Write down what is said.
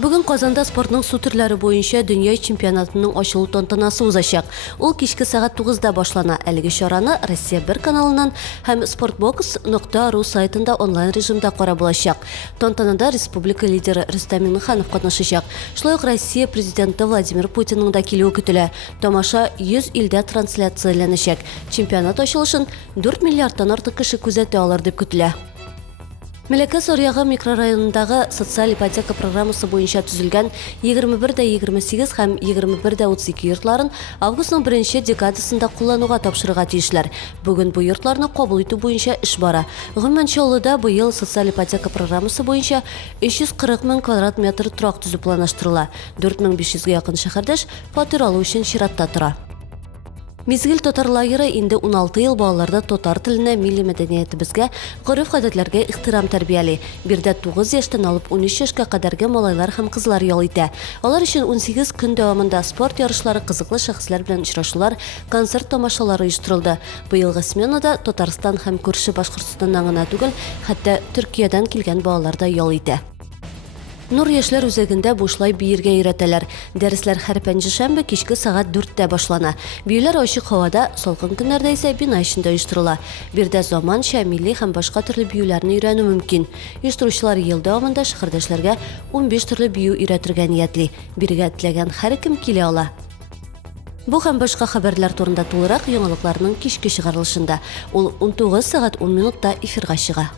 Бүгін Қазанда спортның су түрлері бойынша дүния чемпионатының ашылу тантанасы узачак. Ул кичке сағат 9-да башлана. Әлеге шараны Россия 1 каналынан һәм sportbox.ru сайтында онлайн режимда карап булачак. Тантанада республика лидеры Рөстәм Миңнеханов катнашачак. Шулай ук Россия президенты Владимир Путинның да килүе көтелә. Тамаша 100 илдә трансляцияләнәчәк. Чемпионат ачылышын 4 миллиардтан артык кеше күзәтә алыр дип көтелә. Мелеке Сорьягы микрорайонындагы социаль ипотека программасы буенча төзелгән 21-28 һәм 21-32 йортларын августның 1 декадасында куллануга тапшырырга тиешләр. Бүген бу йортларны кабул итү буенча эш бара. Гомумән Чаллыда быел социаль ипотека программасы буенча 340 мең квадрат метр торак төзү планлаштырыла. 4500-гә якын шәһәрдәш фатир алу өчен чиратта тора. Мизгил татар лагеры инде 16 ел балаларда татар теленә, милли мәдәниятебезгә, гореф-гадәтләргә ихтирам тәрбияли. Бирдә 9 яшьтән алып 13 яшькә кадәрге малайлар һәм кызлар ял итә. Алар өчен 18 көн дәвамында спорт ярышлары, кызыклы шәхесләр белән очрашулар, концерт тамашалары оештырылды. Быелгы сменада Татарстан һәм күрше Башкортстаннан гына түгел, хәтта Төркиядән килгән балалар да ял итә. Нур яшьләр үзәгендә бушлай биергә өйрәтәләр. Дәресләр һәр пәнҗешәмбе кичке сәгать 4-тә башлана. Биюләр ачык һавада, салкын көннәрдә исә бина эчендә оештырыла. Бирдә заманча, милли һәм башка төрле биюләрне өйрәнү мөмкин. Оештыручылар ел дәвамында шәһәрдәшләргә 15 төрле бию өйрәтергә ниятли. Биргә теләгән һәркем килә ала. Бу һәм башка хәбәрләр турында тулырак яңалыкларның кичке чыгарылышында. Ул 19 сәгать 10 минутта эфирга чыга.